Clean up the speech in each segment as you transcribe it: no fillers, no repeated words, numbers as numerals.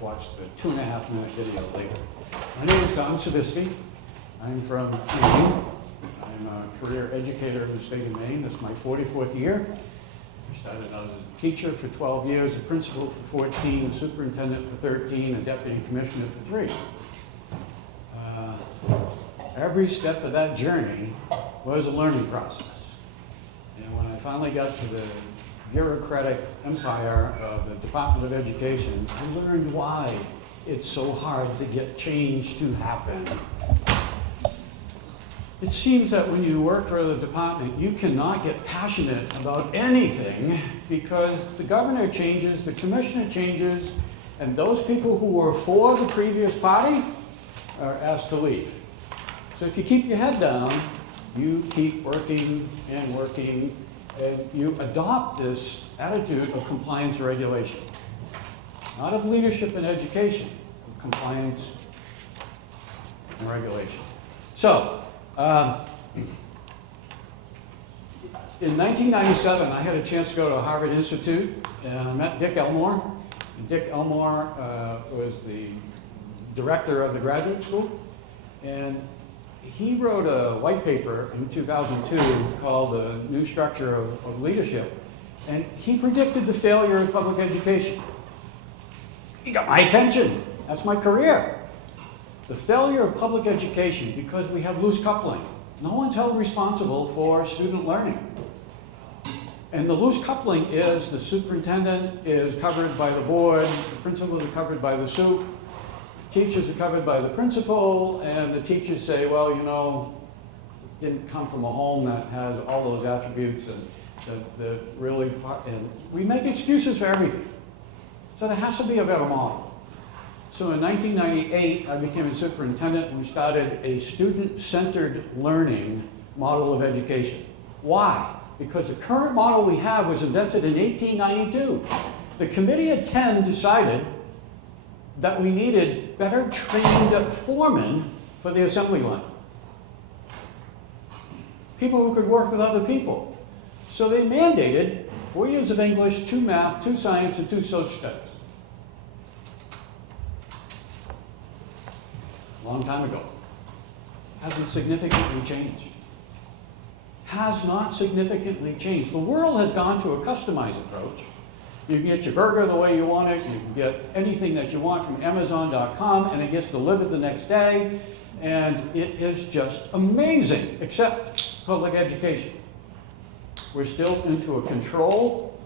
watch the 2.5-minute video later. My name is Don Savitsky. I'm from Maine. I'm a career educator in the state of Maine. This is my 44th year. I started out as a teacher for 12 years, a principal for 14, a superintendent for 13, a deputy commissioner for 3. Every step of that journey was a learning process. And when I finally got to the bureaucratic empire of the Department of Education, I learned why it's so hard to get change to happen. It seems that when you work for the department, you cannot get passionate about anything because the governor changes, the commissioner changes, and those people who were for the previous party are asked to leave. So if you keep your head down, you keep working, and you adopt this attitude of compliance and regulation. Not of leadership and education, of compliance and regulation. So, in 1997, I had a chance to go to Harvard Institute, and I met Dick Elmar. And Dick Elmar was the director of the graduate school, and he wrote a white paper in 2002 called The New Structure of Leadership, and he predicted the failure of public education. He got my attention. That's my career. The failure of public education because we have loose coupling. No one's held responsible for student learning. And the loose coupling is the superintendent is covered by the board, the principals are covered by the sup, teachers are covered by the principal, and the teachers say, well, you know, didn't come from a home that has all those attributes, and and we make excuses for everything. So there has to be a better model. So in 1998, I became a superintendent, and we started a student-centered learning model of education. Why? Because the current model we have was invented in 1892. The Committee of 10 decided that we needed better trained foremen for the assembly line. People who could work with other people. So they mandated 4 years of English, 2 math, 2 science, and 2 social studies. Long time ago. Hasn't significantly changed. Has not significantly changed. The world has gone to a customized approach. You can get your burger the way you want it. You can get anything that you want from Amazon.com, and it gets delivered the next day. And it is just amazing, except public education. We're still into a control,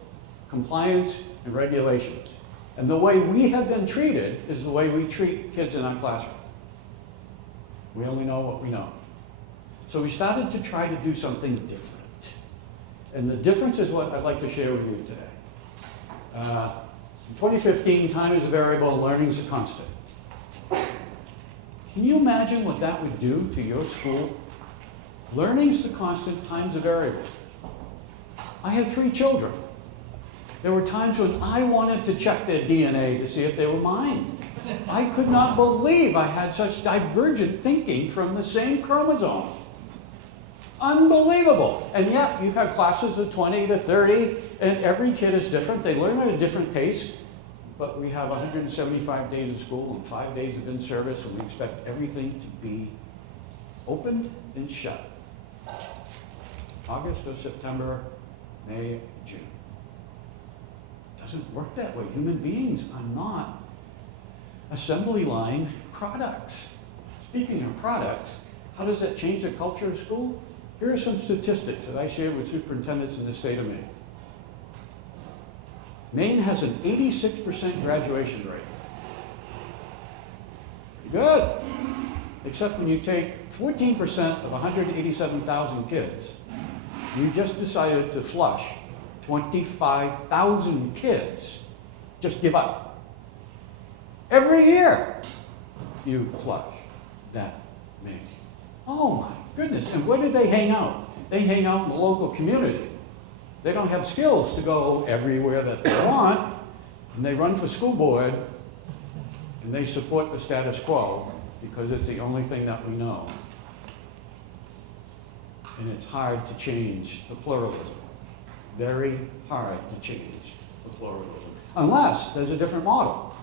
compliance, and regulations. And the way we have been treated is the way we treat kids in our classroom. We only know what we know. So we started to try to do something different. And the difference is what I'd like to share with you today. In 2015, time is a variable, learning is a constant. Can you imagine what that would do to your school? Learning's the constant, time's a variable. I had 3 children. There were times when I wanted to check their DNA to see if they were mine. I could not believe I had such divergent thinking from the same chromosome. Unbelievable. And yet, you have classes of 20 to 30, and every kid is different. They learn at a different pace, but we have 175 days of school and 5 days of in-service, and we expect everything to be opened and shut. August or September, May, June. It doesn't work that way. Human beings are not assembly line products. Speaking of products, how does that change the culture of school? Here are some statistics that I shared with superintendents in the state of Maine. Maine has an 86% graduation rate. Good. Except when you take 14% of 187,000 kids, you just decided to flush 25,000 kids. Just give up. Every year, you flush that many. Oh my goodness, and where do they hang out? They hang out in the local community. They don't have skills to go everywhere that they want, and they run for school board, and they support the status quo because it's the only thing that we know. And it's hard to change the pluralism. Very hard to change the pluralism. Unless there's a different model.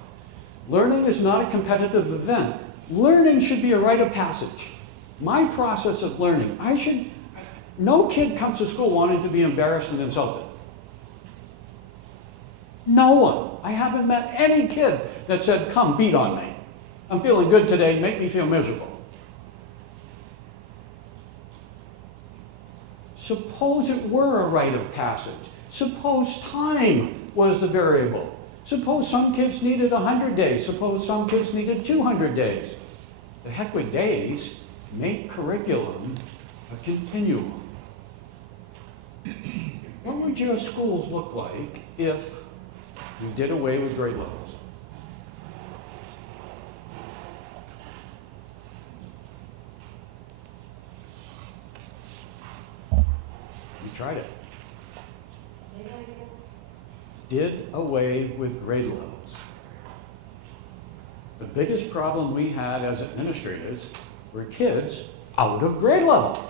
Learning is not a competitive event. Learning should be a rite of passage. My process of learning, no kid comes to school wanting to be embarrassed and insulted. No one. I haven't met any kid that said, come beat on me. I'm feeling good today, make me feel miserable. Suppose it were a rite of passage. Suppose time was the variable. Suppose some kids needed 100 days. Suppose some kids needed 200 days. The heck with days, make curriculum a continuum. What would your schools look like if we did away with grade levels? We tried it. Did away with grade levels. The biggest problem we had as administrators were kids out of grade level.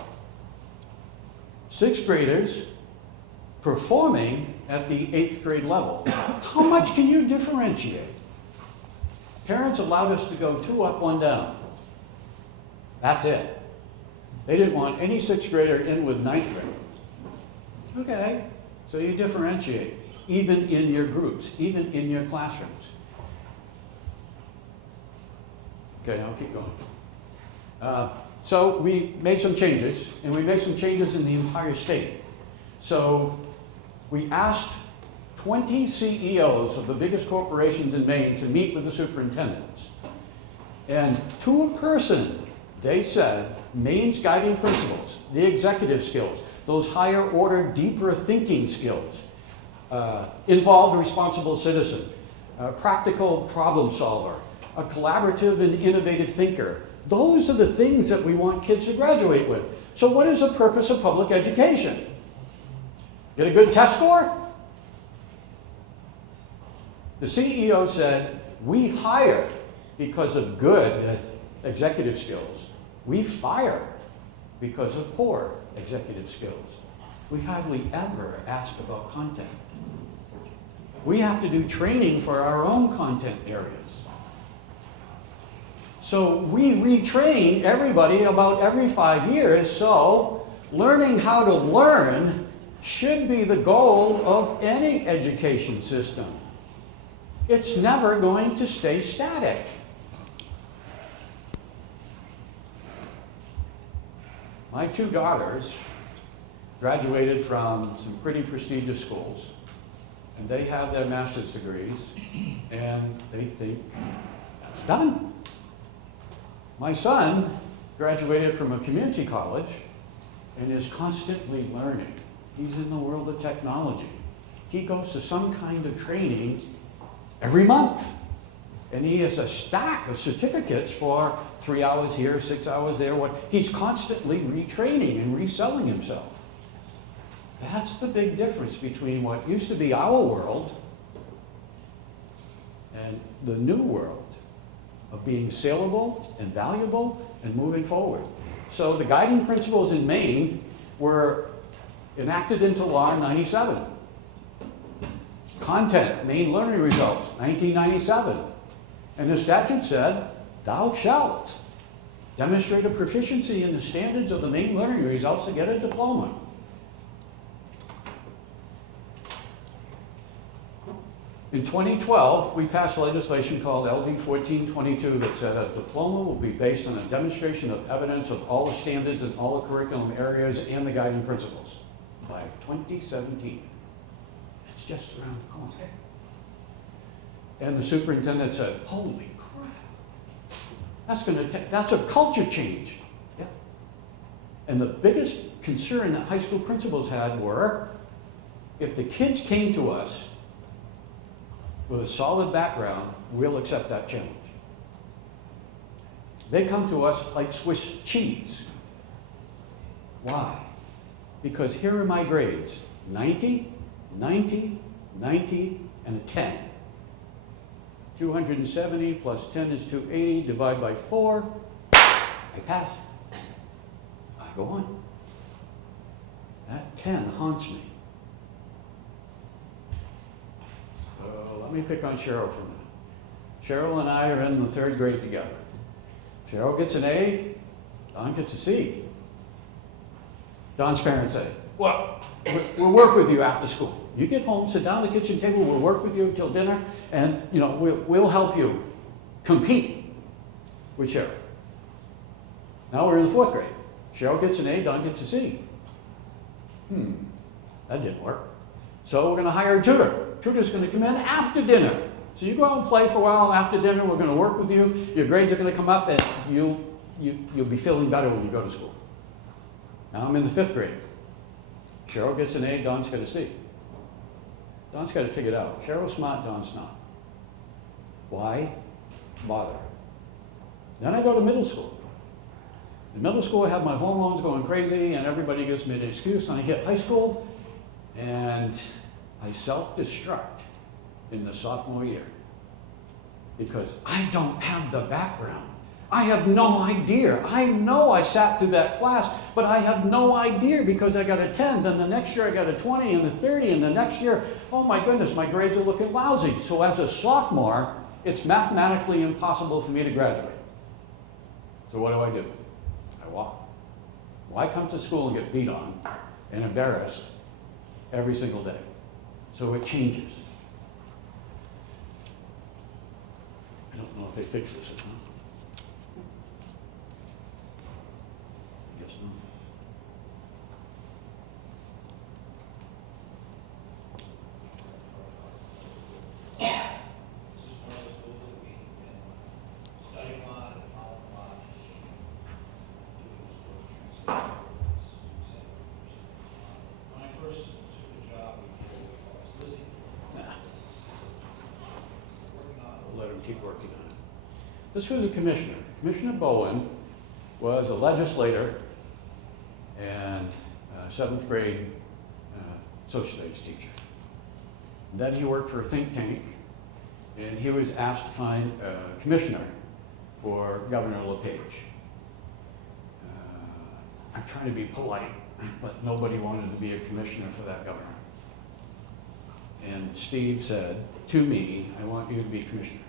Sixth graders performing at the 8th grade level. How much can you differentiate? Parents allowed us to go 2 up, 1 down. That's it. They didn't want any 6th grader in with 9th grader. Okay, so you differentiate, even in your groups, even in your classrooms. Okay, I'll keep going. So we made some changes, and we made some changes in the entire state. So we asked 20 CEOs of the biggest corporations in Maine to meet with the superintendents. And to a person, they said, Maine's guiding principles, the executive skills, those higher order, deeper thinking skills, involved responsible citizen, practical problem solver, a collaborative and innovative thinker. Those are the things that we want kids to graduate with. So what is the purpose of public education? Get a good test score? The CEO said, we hire because of good executive skills. We fire because of poor executive skills. We hardly ever ask about content. We have to do training for our own content areas. So we retrain everybody about every 5 years, so learning how to learn should be the goal of any education system. It's never going to stay static. My 2 daughters graduated from some pretty prestigious schools, and they have their master's degrees, and they think that's done. My son graduated from a community college and is constantly learning. He's in the world of technology. He goes to some kind of training every month. And he has a stack of certificates for 3 hours here, 6 hours there. He's constantly retraining and reselling himself. That's the big difference between what used to be our world and the new world of being saleable and valuable and moving forward. So the guiding principles in Maine were enacted into law in '97. Content, Maine learning results, 1997. And the statute said, thou shalt demonstrate a proficiency in the standards of the Maine learning results to get a diploma. In 2012, we passed legislation called LD 1422 that said a diploma will be based on a demonstration of evidence of all the standards in all the curriculum areas and the guiding principles by 2017. It's just around the corner. And the superintendent said, holy crap, that's a culture change. Yeah. And the biggest concern that high school principals had were, if the kids came to us with a solid background, we'll accept that challenge. They come to us like Swiss cheese. Why? Because here are my grades, 90, 90, 90, and a 10. 270 plus 10 is 280, divide by 4, I pass. I go on. That 10 haunts me. So let me pick on Cheryl for a minute. Cheryl and I are in the 3rd grade together. Cheryl gets an A, Don gets a C. Don's parents say, well, we'll work with you after school. You get home, sit down at the kitchen table, we'll work with you until dinner, and we'll help you compete with Cheryl. Now we're in the 4th grade. Cheryl gets an A, Don gets a C. That didn't work. So we're going to hire a tutor. Tutor's going to come in after dinner. So you go out and play for a while. After dinner, we're going to work with you. Your grades are going to come up, and you'll be feeling better when you go to school. Now I'm in the 5th grade. Cheryl gets an A, Don's got a C. Don's got it figured out. Cheryl's smart, Don's not. Why bother? Then I go to middle school. In middle school, I have my hormones going crazy, and everybody gives me the excuse. And I hit high school, and I self-destruct in the sophomore year because I don't have the background. I have no idea. I know I sat through that class, but I have no idea because I got a 10, then the next year I got a 20 and a 30, and the next year, oh my goodness, my grades are looking lousy. So as a sophomore, it's mathematically impossible for me to graduate. So what do? I walk. Well, I come to school and get beat on and embarrassed every single day. So it changes. I don't know if they fix this or not. I guess not. Keep working on it. This was a commissioner. Commissioner Bowen was a legislator and a 7th grade social studies teacher. Then he worked for a think tank, and he was asked to find a commissioner for Governor LePage. I'm trying to be polite, but nobody wanted to be a commissioner for that governor. And Steve said to me, I want you to be commissioner.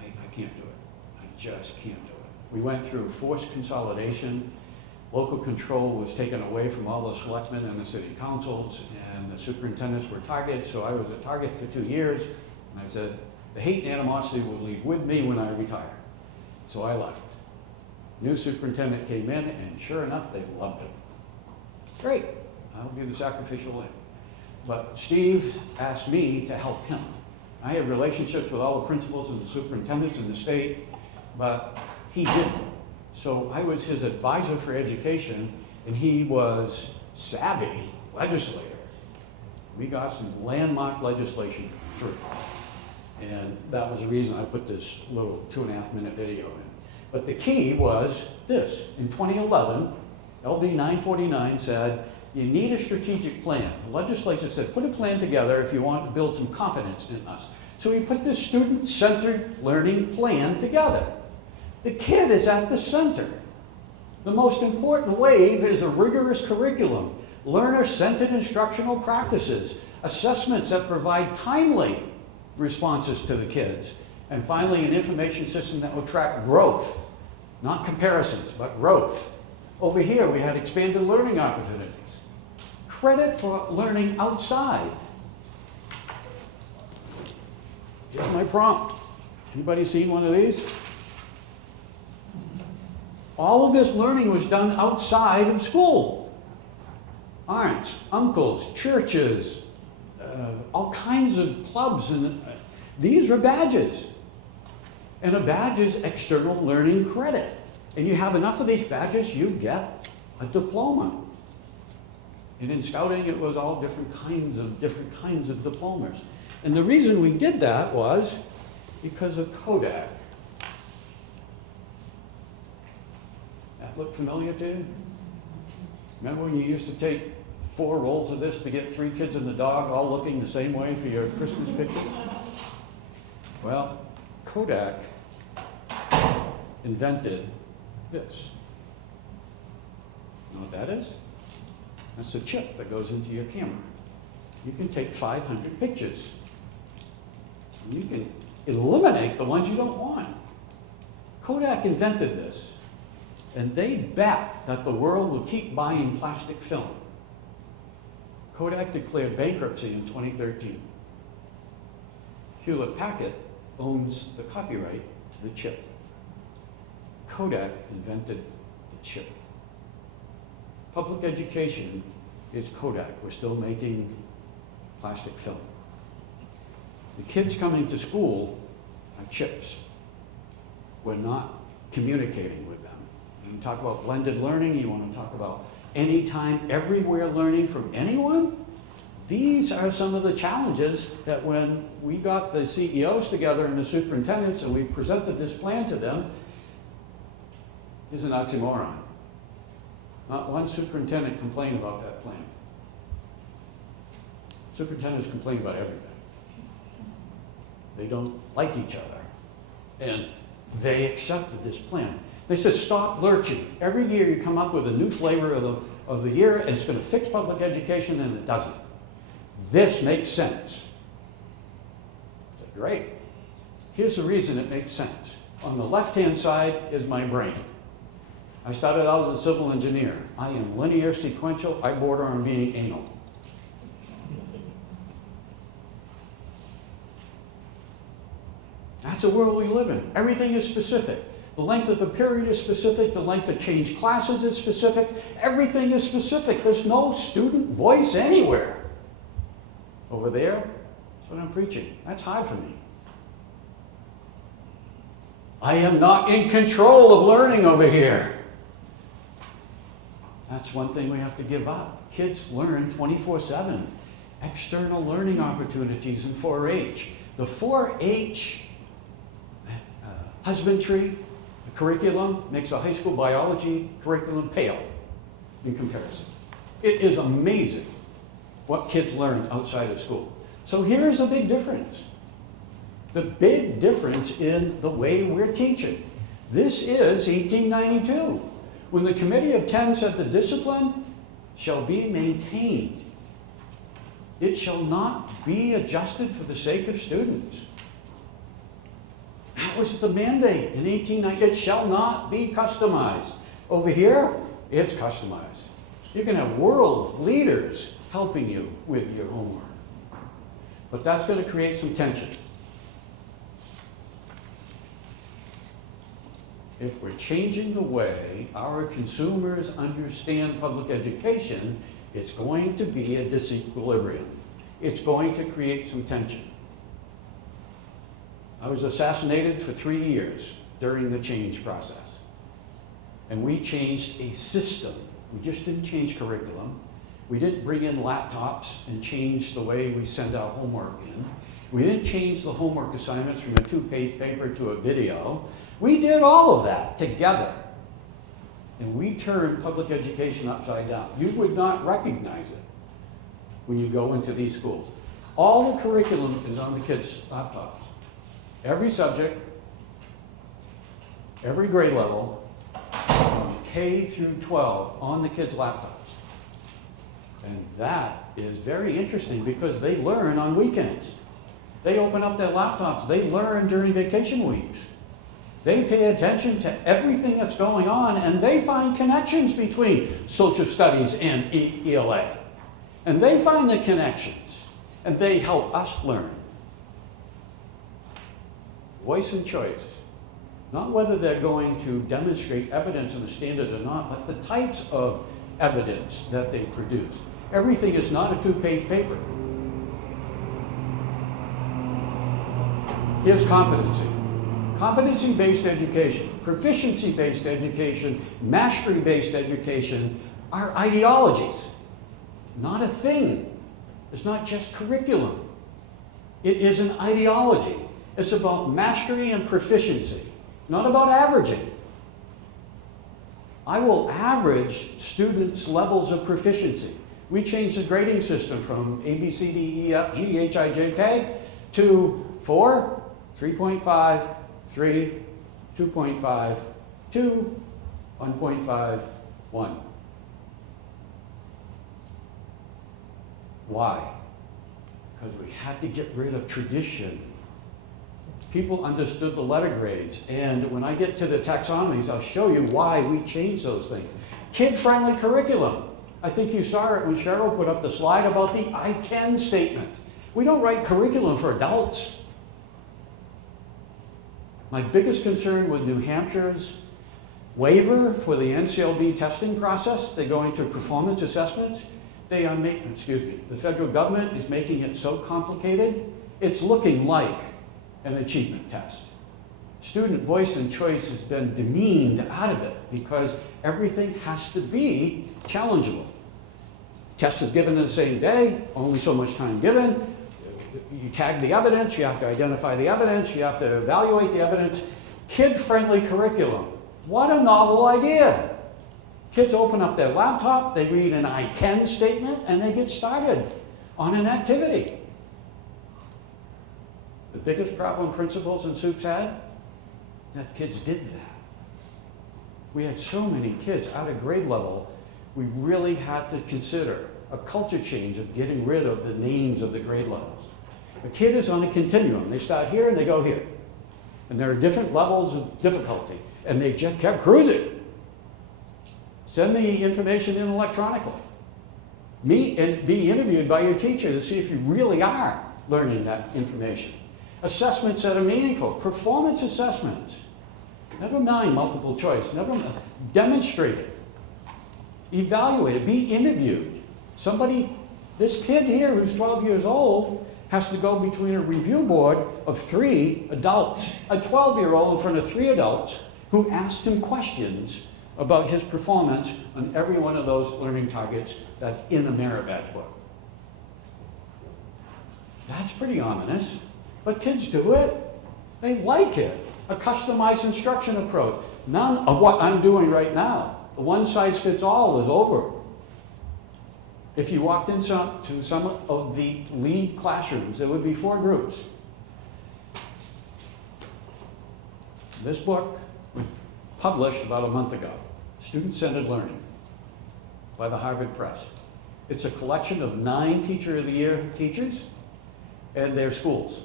I can't do it. I just can't do it. We went through forced consolidation. Local control was taken away from all the selectmen and the city councils, and the superintendents were targets, so I was a target for 2 years. And I said, the hate and animosity will leave with me when I retire. So I left. New superintendent came in, and sure enough, they loved him. Great, I'll be the sacrificial lamb. But Steve asked me to help him. I have relationships with all the principals and the superintendents in the state, but he didn't. So I was his advisor for education, and he was savvy legislator. We got some landmark legislation through. And that was the reason I put this little 2.5-minute video in. But the key was this. In 2011, LD 949 said, you need a strategic plan. The legislature said, put a plan together if you want to build some confidence in us. So we put this student-centered learning plan together. The kid is at the center. The most important wave is a rigorous curriculum, learner-centered instructional practices, assessments that provide timely responses to the kids, and finally an information system that will track growth, not comparisons, but growth. Over here we had expanded learning opportunities. Credit for learning outside. Here's my prompt. Anybody seen one of these? All of this learning was done outside of school. Aunts, uncles, churches, all kinds of clubs. And these are badges. And a badge is external learning credit. And you have enough of these badges, you get a diploma. And in scouting, it was all different kinds of diplomas. And the reason we did that was because of Kodak. That look familiar to you? Remember when you used to take 4 rolls of this to get 3 kids and a dog all looking the same way for your Christmas pictures? Well, Kodak invented this. You know what that is? That's a chip that goes into your camera. You can take 500 pictures. And you can eliminate the ones you don't want. Kodak invented this, and they bet that the world will keep buying plastic film. Kodak declared bankruptcy in 2013. Hewlett-Packard owns the copyright to the chip. Kodak invented the chip. Public education is Kodak. We're still making plastic film. The kids coming to school are chips. We're not communicating with them. You talk about blended learning, you want to talk about anytime, everywhere learning from anyone? These are some of the challenges that when we got the CEOs together and the superintendents and we presented this plan to them, is an oxymoron. Not one superintendent complained about that plan. Superintendents complain about everything. They don't like each other. And they accepted this plan. They said, stop lurching. Every year you come up with a new flavor of the year, and it's going to fix public education, and it doesn't. This makes sense. I said, great. Here's the reason it makes sense. On the left-hand side is my brain. I started out as a civil engineer. I am linear, sequential. I border on being anal. That's the world we live in. Everything is specific. The length of a period is specific. The length of change classes is specific. Everything is specific. There's no student voice anywhere. Over there, that's what I'm preaching. That's hard for me. I am not in control of learning over here. That's one thing we have to give up. Kids learn 24/7. External learning opportunities in 4-H. The 4-H husbandry curriculum makes a high school biology curriculum pale in comparison. It is amazing what kids learn outside of school. So here's a big difference. The big difference in the way we're teaching. This is 1892, when the Committee of 10 said the discipline shall be maintained. It shall not be adjusted for the sake of students. That was the mandate in 1890. It shall not be customized. Over here, it's customized. You can have world leaders helping you with your homework. But that's going to create some tension. If we're changing the way our consumers understand public education, it's going to be a disequilibrium. It's going to create some tension. I was assassinated for 3 years during the change process. And we changed a system. We just didn't change curriculum. We didn't bring in laptops and change the way we send our homework in. We didn't change the homework assignments from a 2-page paper to a video. We did all of that together. And we turned public education upside down. You would not recognize it when you go into these schools. All the curriculum is on the kids' laptops. Every subject, every grade level, from K through 12 on the kids' laptops. And that is very interesting because they learn on weekends. They open up their laptops. They learn during vacation weeks. They pay attention to everything that's going on, and they find connections between social studies and ELA. And they find the connections, and they help us learn. Voice and choice. Not whether they're going to demonstrate evidence in the standard or not, but the types of evidence that they produce. Everything is not a 2-page paper. Here's competency. Competency-based education, proficiency-based education, mastery-based education are ideologies, not a thing. It's not just curriculum. It is an ideology. It's about mastery and proficiency, not about averaging. I will average students' levels of proficiency. We changed the grading system from A, B, C, D, E, F, G, H, I, J, K to 4, 3.5, 3, 2.5, 2, 1.5, 1. Why? Because we had to get rid of tradition. People understood the letter grades. And when I get to the taxonomies, I'll show you why we changed those things. Kid-friendly curriculum. I think you saw it when Cheryl put up the slide about the I can statement. We don't write curriculum for adults. My biggest concern with New Hampshire's waiver for the NCLB testing process, they're going to performance assessments. They are making, the federal government is making it so complicated, it's looking like an achievement test. Student voice and choice has been demeaned out of it because everything has to be challengeable. Test is given the same day, only so much time given. You tag the evidence, you have to identify the evidence, you have to evaluate the evidence. Kid-friendly curriculum. What a novel idea. Kids open up their laptop, they read an I can statement, and they get started on an activity. The biggest problem principals and SUPs had, that kids did that. We had so many kids out of grade level, we really had to consider a culture change of getting rid of the names of the grade levels. A kid is on a continuum. They start here and they go here. And there are different levels of difficulty. And they just kept cruising. Send the information in electronically. Meet and be interviewed by your teacher to see if you really are learning that information. Assessments that are meaningful. Performance assessments. Never mind multiple choice. Never mind. Demonstrate it. Evaluate it. Be interviewed. Somebody, this kid here who's 12 years old, has to go between a review board of 3 adults, a 12-year-old in front of 3 adults who asked him questions about his performance on every one of those learning targets that's in the merit badge book. That's pretty ominous, but kids do it. They like it. A customized instruction approach. None of what I'm doing right now. The one-size-fits-all is over. If you walked into some of the lead classrooms, there would be 4 groups. This book was published about a month ago, Student-Centered Learning, by the Harvard Press. It's a collection of 9 Teacher of the Year teachers and their schools.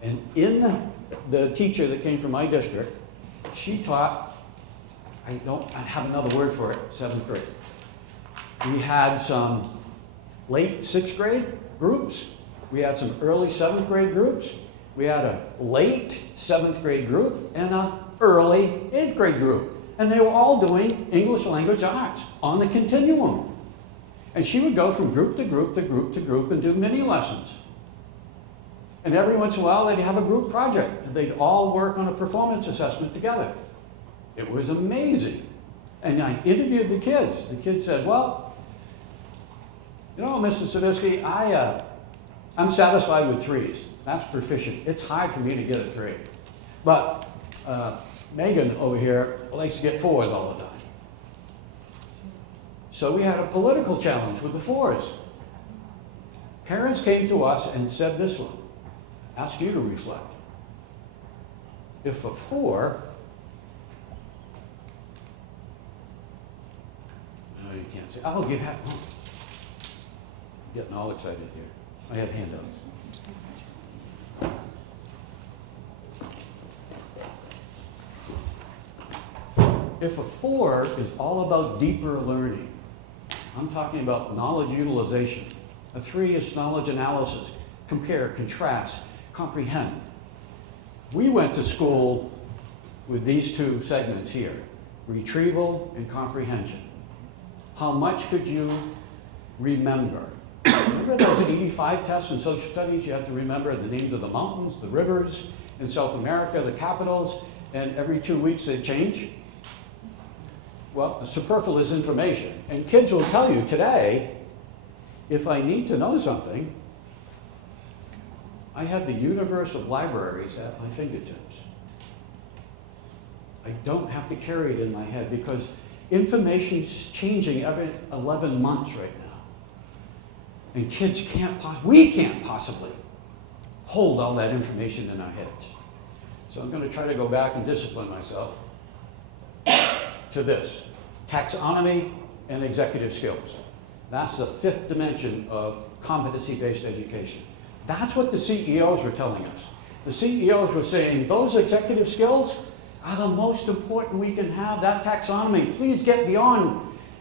And in the teacher that came from my district, she taught, I have another word for it, 7th grade. We had some late 6th grade groups. We had some early 7th grade groups. We had a late 7th grade group and an early 8th grade group. And they were all doing English language arts on the continuum. And she would go from group to group to group to group and do mini lessons. And every once in a while they'd have a group project. And they'd all work on a performance assessment together. It was amazing. And I interviewed the kids. The kids said, well, you know, Mr. Savitsky, I'm satisfied with 3s. That's proficient. It's hard for me to get a 3. But Megan over here likes to get 4s all the time. So we had a political challenge with the 4s. Parents came to us and said this one. Ask you to reflect. If a 4, no, you can't say, oh, you have, oh. Getting all excited here. I have handouts. If a 4 is all about deeper learning, I'm talking about knowledge utilization. A 3 is knowledge analysis, compare, contrast, comprehend. We went to school with these 2 segments here, retrieval and comprehension. How much could you remember? Remember those 85 tests in social studies? You had to remember the names of the mountains, the rivers in South America, the capitals, and every 2 weeks they change? Well, superfluous information. And kids will tell you today, if I need to know something, I have the universe of libraries at my fingertips. I don't have to carry it in my head because information's changing every 11 months right now. And kids we can't possibly hold all that information in our heads. So I'm going to try to go back and discipline myself to this, taxonomy and executive skills. That's the 5th dimension of competency-based education. That's what the CEOs were telling us. the CEOs were saying, those executive skills are the most important we can have, that taxonomy. Please get beyond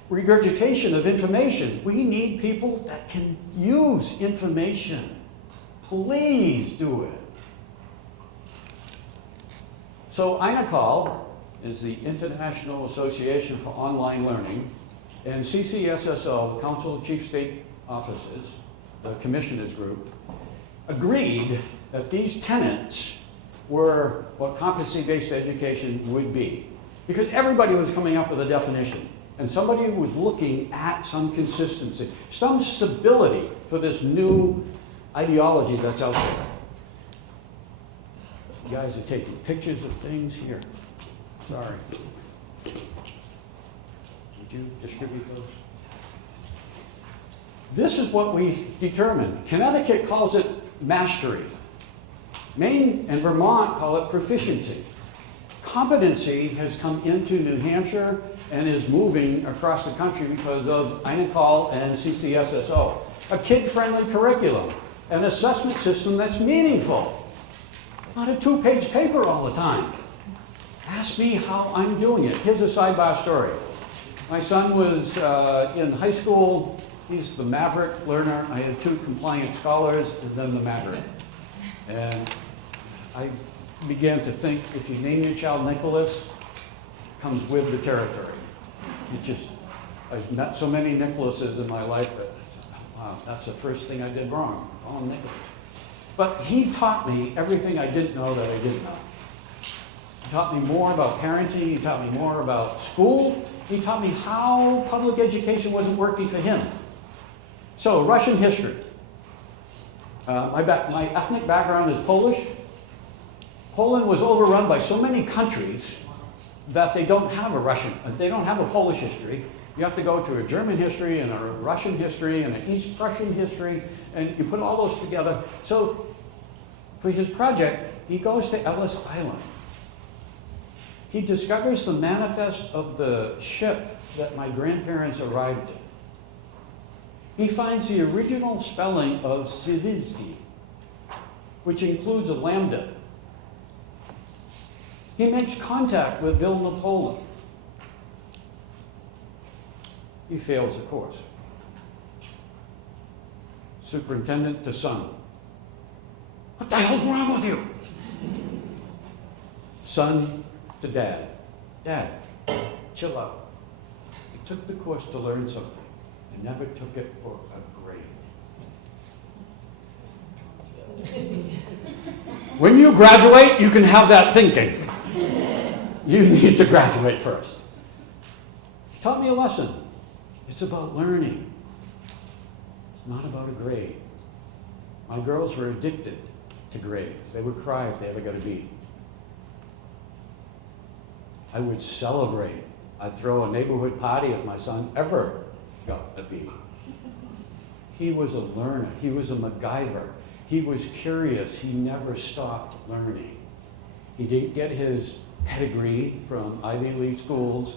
regurgitation of information. We need people that can use information. Please do it. So INACOL is the International Association for Online Learning, and CCSSO, Council of Chief State Officers, the commissioners group, agreed that these tenets were what competency-based education would be. Because everybody was coming up with a definition, and somebody was looking at some consistency, some stability for this new ideology that's out there. You guys are taking pictures of things here. Sorry. Did you distribute those? This is what we determined. Connecticut calls it mastery. Maine and Vermont call it proficiency. Competency has come into New Hampshire and is moving across the country because of INACOL and CCSSO. A kid-friendly curriculum, an assessment system that's meaningful. Not a two-page paper all the time. Ask me how I'm doing it. Here's a sidebar story. My son was in high school. He's the maverick learner. I had 2 compliant scholars and then the maverick. And I began to think, if you name your child Nicholas, it comes with the territory. I've met so many Nicholases in my life that I said, wow, that's the first thing I did wrong. Call him Nicholas. But he taught me everything I didn't know that I didn't know. He taught me more about parenting. He taught me more about school. He taught me how public education wasn't working for him. So, Russian history. My ethnic background is Polish. Poland was overrun by so many countries that they don't have a Polish history. You have to go to a German history and a Russian history and an East Prussian history, and you put all those together. So, for his project, he goes to Ellis Island. He discovers the manifest of the ship that my grandparents arrived in. He finds the original spelling of Sivisky, which includes a lambda. He makes contact with Vilna, Poland. He fails the course. Superintendent to son. What the hell's wrong with you? Son to dad. Dad, chill out. He took the course to learn something. I never took it for a grade. When you graduate, you can have that thinking. You need to graduate first. He taught me a lesson. It's about learning. It's not about a grade. My girls were addicted to grades. They would cry if they ever got a B. I would celebrate. I'd throw a neighborhood party if my son ever got a B. He was a learner. He was a MacGyver. He was curious. He never stopped learning. He didn't get his pedigree from Ivy League schools,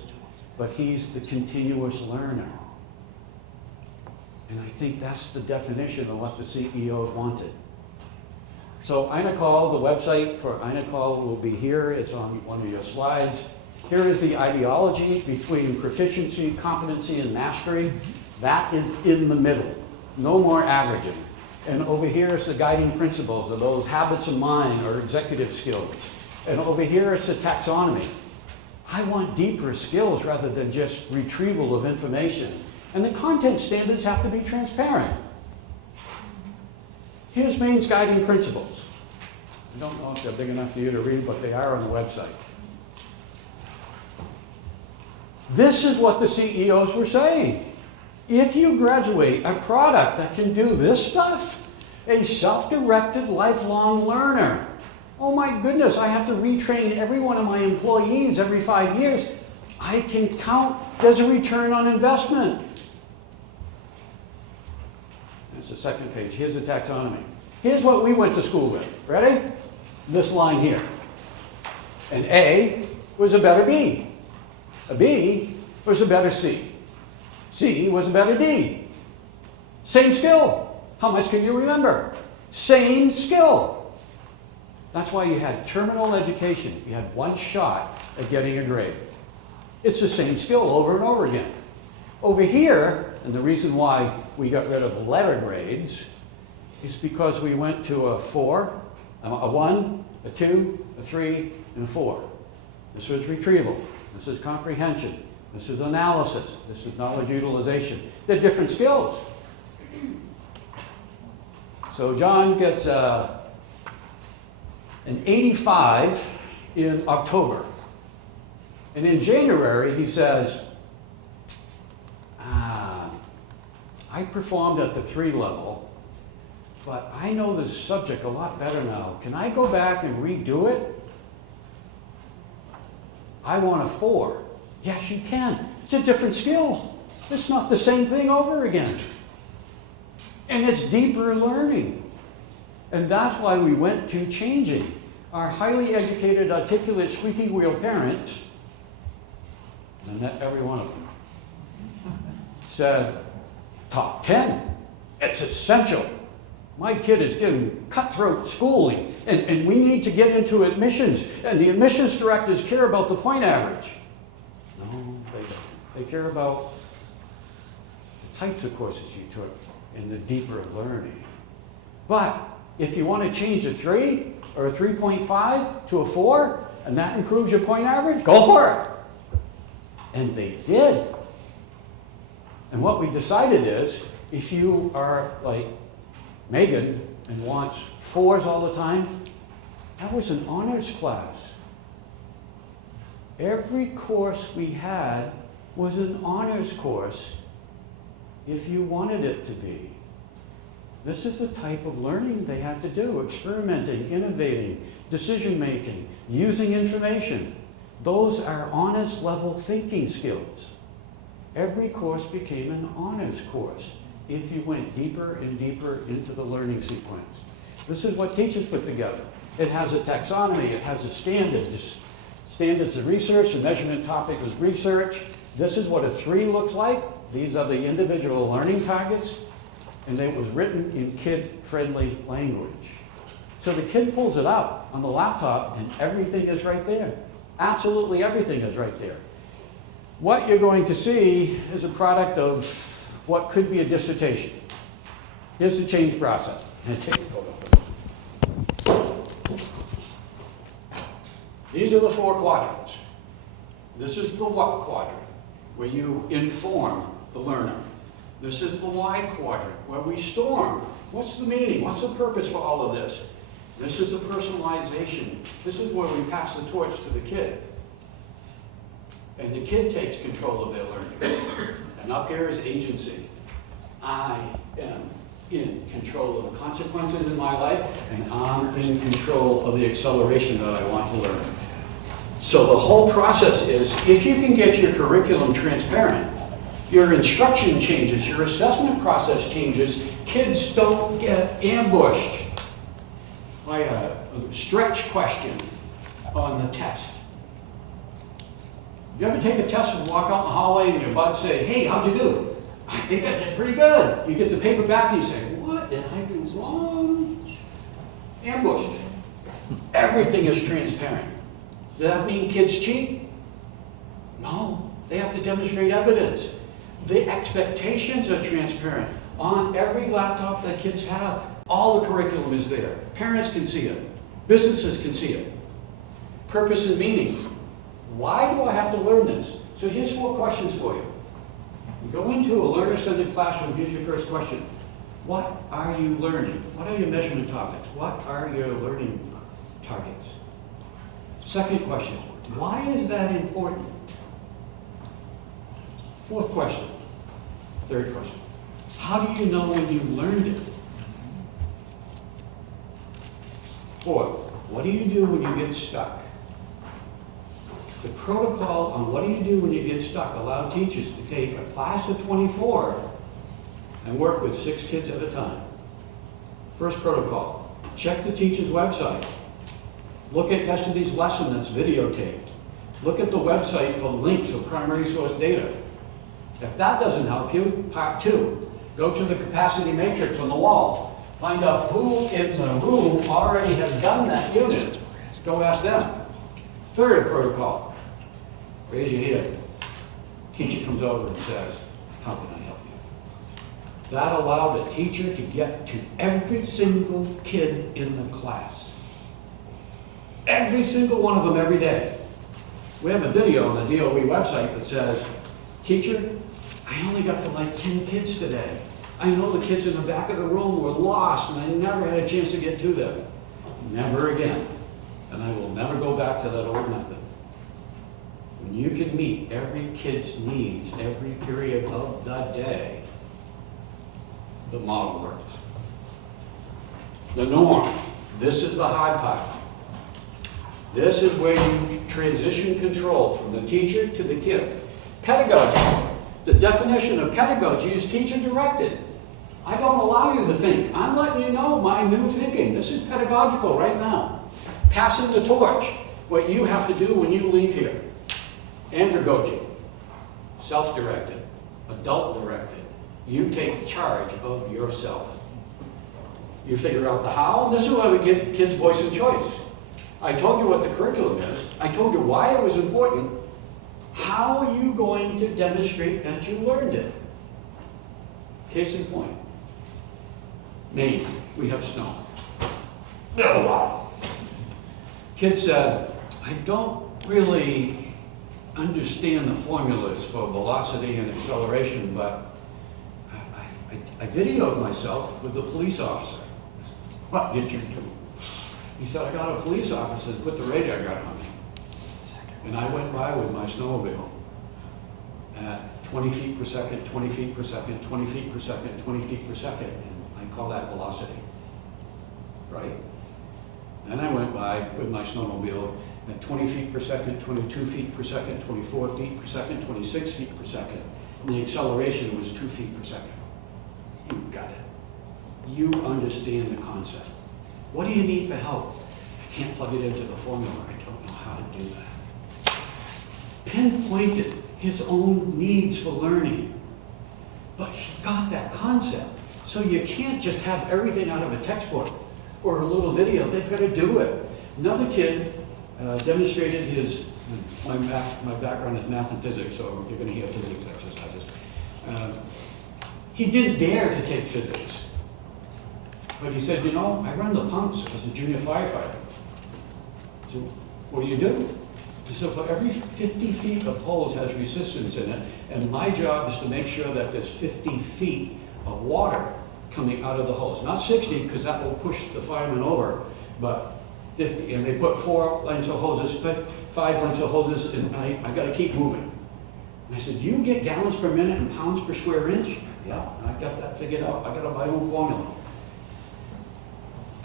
but he's the continuous learner. And I think that's the definition of what the CEOs wanted. So INACOL, the website for INACOL will be here. It's on one of your slides. Here is the ideology between proficiency, competency, and mastery. That is in the middle. No more averaging. And over here is the guiding principles of those habits of mind or executive skills. And over here it's a taxonomy. I want deeper skills rather than just retrieval of information. And the content standards have to be transparent. Here's Maine's guiding principles. I don't know if they're big enough for you to read, but they are on the website. This is what the CEOs were saying. If you graduate a product that can do this stuff, a self-directed lifelong learner. Oh my goodness, I have to retrain every one of my employees every 5 years. I can count, there's a return on investment. That's the second page. Here's the taxonomy. Here's what we went to school with. Ready? This line here. An A was a better B. A B was a better C. C was a better D. Same skill. How much can you remember? Same skill. That's why you had terminal education. You had one shot at getting a grade. It's the same skill over and over again. Over here, and the reason why we got rid of letter grades is because we went to a 4, a 1, a 2, a 3, and a 4. This was retrieval. This is comprehension. This is analysis. This is knowledge utilization. They're different skills. So John gets an 85 in October. And in January, he says, I performed at the 3 level, but I know this subject a lot better now. Can I go back and redo it? I want a 4. Yes, you can. It's a different skill. It's not the same thing over again. And it's deeper learning. And that's why we went to changing. Our highly educated, articulate, squeaky wheel parents, and I met every one of them, said, top 10, it's essential. My kid is getting cutthroat schooling, and we need to get into admissions, and the admissions directors care about the point average. No, they don't. They care about the types of courses you took and the deeper learning. But if you want to change a 3 or a 3.5 to a 4, and that improves your point average, go for it. And they did. And what we decided is, if you are like Megan and wants 4s all the time, that was an honors class. Every course we had was an honors course if you wanted it to be. This is the type of learning they had to do: experimenting, innovating, decision-making, using information. Those are honors level thinking skills. Every course became an honors course if you went deeper and deeper into the learning sequence. This is what teachers put together. It has a taxonomy, it has a standard. Standards of research, the measurement topic is research. This is what a 3 looks like. These are the individual learning targets. And it was written in kid-friendly language. So the kid pulls it up on the laptop and everything is right there. Absolutely everything is right there. What you're going to see is a product of what could be a dissertation. Here's the change process. These are the 4 quadrants. This is the what quadrant, where you inform the learner. This is the why quadrant, where we storm. What's the meaning? What's the purpose for all of this? This is the personalization. This is where we pass the torch to the kid. And the kid takes control of their learning. And up here is agency. I am in control of the consequences in my life, and I'm in control of the acceleration that I want to learn. So the whole process is, if you can get your curriculum transparent, your instruction changes, your assessment process changes, kids don't get ambushed by a stretch question on the test. You ever take a test and walk out in the hallway and your buds say, hey, how'd you do? I think I did pretty good. You get the paper back and you say, what did I do wrong? Ambushed. Everything is transparent. Does that mean kids cheat? No, they have to demonstrate evidence. The expectations are transparent. On every laptop that kids have, all the curriculum is there. Parents can see it. Businesses can see it. Purpose and meaning. Why do I have to learn this? So here's 4 questions for you. You go into a learner-centered classroom, here's your first question. What are you learning? What are your measurement topics? What are your learning targets? Second question, why is that important? 4th question. 3rd question, how do you know when you learned it? 4th, what do you do when you get stuck? The protocol on what do you do when you get stuck allowed teachers to take a class of 24 and work with 6 kids at a time. First protocol, check the teacher's website. Look at yesterday's lesson that's videotaped. Look at the website for links or primary source data. If that doesn't help you, part 2, go to the capacity matrix on the wall. Find out who in the room already has done that unit. Go ask them. Third protocol, raise your hand. Teacher comes over and says, how can I help you? That allowed the teacher to get to every single kid in the class. Every single one of them every day. We have a video on the DOE website that says, teacher, I only got to like 10 kids today. I know the kids in the back of the room were lost and I never had a chance to get to them. Never again. And I will never go back to that old method. When you can meet every kid's needs every period of the day, the model works. The norm. This is the hard part. This is where you transition control from the teacher to the kid. Pedagogy. The definition of pedagogy is teacher directed. I don't allow you to think. I'm letting you know my new thinking. This is pedagogical right now. Passing the torch. What you have to do when you leave here. Andragogy. Self-directed. Adult-directed. You take charge of yourself. You figure out the how, and this is why we give kids voice and choice. I told you what the curriculum is. I told you why it was important. How are you going to demonstrate that you learned it? Case in point. Maine, we have snow. Oh, wow. Kid said, I don't really understand the formulas for velocity and acceleration, but I videoed myself with the police officer. What did you do? He said, I got a police officer to put the radar gun on me. And I went by with my snowmobile at 20 feet per second, 20 feet per second, 20 feet per second, 20 feet per second. And I call that velocity, right? And I went by with my snowmobile at 20 feet per second, 22 feet per second, 24 feet per second, 26 feet per second. And the acceleration was 2 feet per second. You got it. You understand the concept. What do you need for help? I can't plug it into the formula. I don't know how to do that. Pinpointed his own needs for learning. But he got that concept. So you can't just have everything out of a textbook or a little video. They've got to do it. Another kid demonstrated his, my background is math and physics, so you're going to hear physics exercises. He didn't dare to take physics. But he said, you know, I run the pumps as a junior firefighter. So what do you do? He said, for every 50 feet of hose has resistance in it, and my job is to make sure that there's 50 feet of water coming out of the hose. Not 60, because that will push the fireman over, but 50. And they put 4 lengths of hoses, 5 lengths of hoses, and I got to keep moving. And I said, do you get gallons per minute and pounds per square inch? Yeah, I got that figured out. I got my own formula.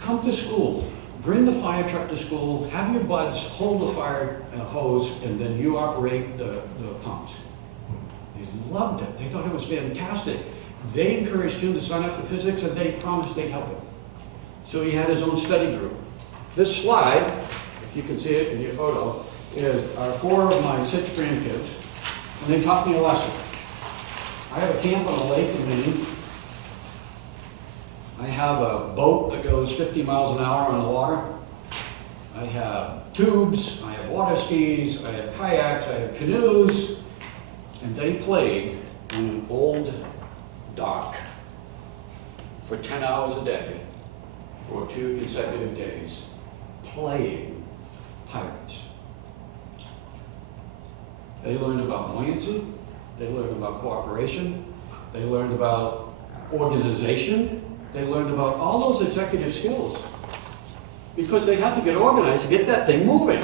Come to school, bring the fire truck to school, have your buds hold the fire hose, and then you operate the pumps. They loved it. They thought it was fantastic. They encouraged him to sign up for physics, and they promised they'd help him. So he had his own study group. This slide, if you can see it in your photo, are 4 of my 6 grandkids, and they taught me a lesson. I have a camp on a lake in Maine. I have a boat that goes 50 miles an hour on the water. I have tubes, I have water skis, I have kayaks, I have canoes, and they played on an old dock for 10 hours a day for 2 consecutive days, playing pirates. They learned about buoyancy, they learned about cooperation, they learned about organization, they learned about all those executive skills because they had to get organized to get that thing moving.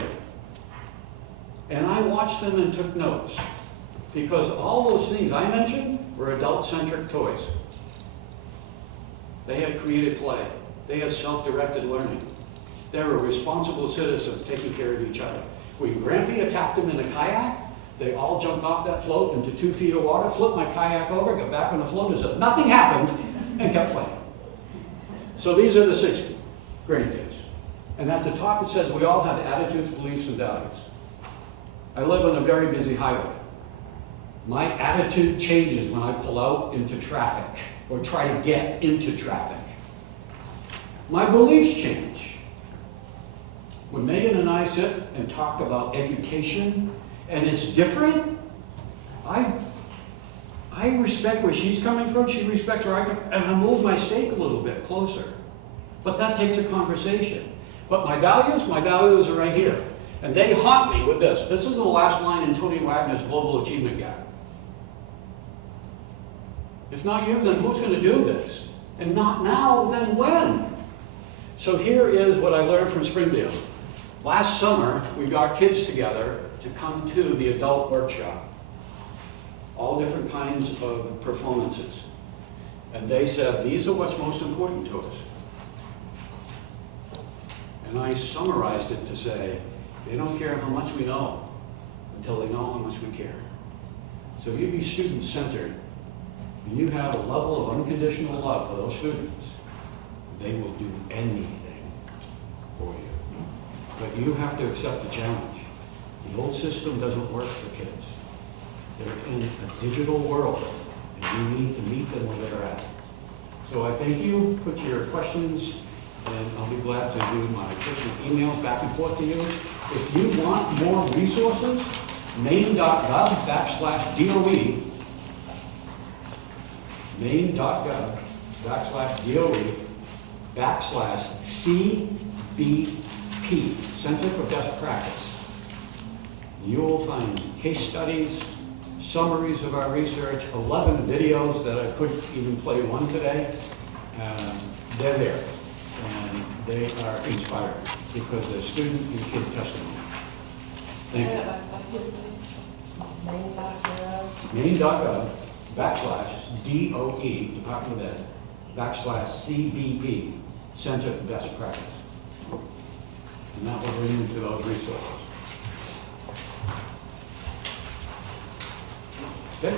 And I watched them and took notes because all those things I mentioned were adult-centric toys. They had creative play. They had self-directed learning. They were responsible citizens taking care of each other. When Grampy attacked them in a kayak, they all jumped off that float into 2 feet of water, flipped my kayak over, got back on the float as if nothing happened, and kept playing. So these are the 6 grandkids. And at the top it says we all have attitudes, beliefs, and values. I live on a very busy highway. My attitude changes when I pull out into traffic or try to get into traffic. My beliefs change. When Megan and I sit and talk about education, and it's different, I respect where she's coming from, she respects where I come, and I move my stake a little bit closer. But that takes a conversation. But my values are right here. And they haunt me with this. This is the last line in Tony Wagner's Global Achievement Gap. If not you, then who's going to do this? And not now, then when? So here is what I learned from Springdale. Last summer, we got kids together to come to the adult workshop. All different kinds of performances. And they said, these are what's most important to us. And I summarized it to say, they don't care how much we know until they know how much we care. So you be student-centered, and you have a level of unconditional love for those students, they will do anything for you. But you have to accept the challenge. The old system doesn't work for kids. They're in a digital world, and you need to meet them where they're at. So I thank you. Put your questions, and I'll be glad to do my personal emails back and forth to you. If you want more resources, maine.gov/DOE, maine.gov/DOE/CBP, Center for Best Practice. You will find case studies, summaries of our research, 11 videos that I couldn't even play one today. They're there, and they are inspiring because they're student and kid testimony. Thank you. Maine.gov/DOE, Department of Ed, /CBP, Center for Best Practice. And that will bring you to those resources. Okay?